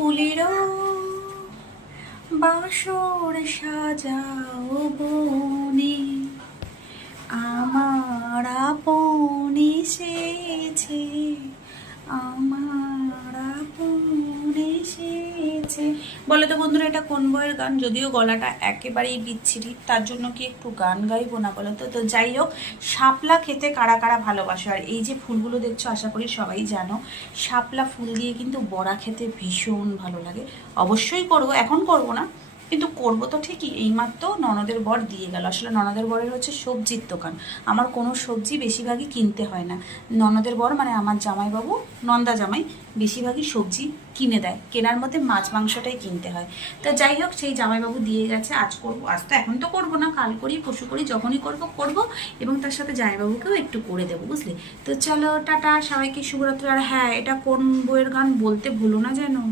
ফুলেরও বাসর সাজাও বনে, আমার আপন এসেছে, আমার আপন এসেছে। বলো তো বন্ধুরা, এটা কোন বইয়ের গান? যদিও গলাটা একেবারেই বিচ্ছিরি, তার জন্য কি একটু গান গাইবো না বলো তো? তো যাই হোক, শাপলা খেতে কারা কারা ভালোবাসো? আর এই যে ফুলগুলো দেখছো, আশা করি সবাই জানো, শাপলা ফুল দিয়ে কিন্তু বড়া খেতে ভীষণ ভালো লাগে। অবশ্যই করবো, এখন করবো না, কিন্তু করবো তো ঠিকই। এইমাত্র ননদের বর দিয়ে গেল। আসলে ননদের বরের হচ্ছে সবজির দোকান, আমার কোনো সবজি বেশিরভাগই কিনতে হয় না। ননদের বর মানে আমার জামাইবাবু, নন্দা জামাই, বেশিরভাগই সবজি কিনে দেয়। কেনার মধ্যে মাছ মাংসটাই কিনতে হয়। তো যাই হোক, সেই জামাইবাবু দিয়ে গেছে, আজ করবো। আজ তো এখন তো করবো না, কাল করি, পরশু করি, যখনই করবো করবো। এবং তার সাথে জামাইবাবুকেও একটু করে দেবো, বুঝলি? তো চলো, টাটা, সবাইকে শুভরাত্রি। আর হ্যাঁ, এটা কোন বইয়ের গান বলতে ভুলো না যেন।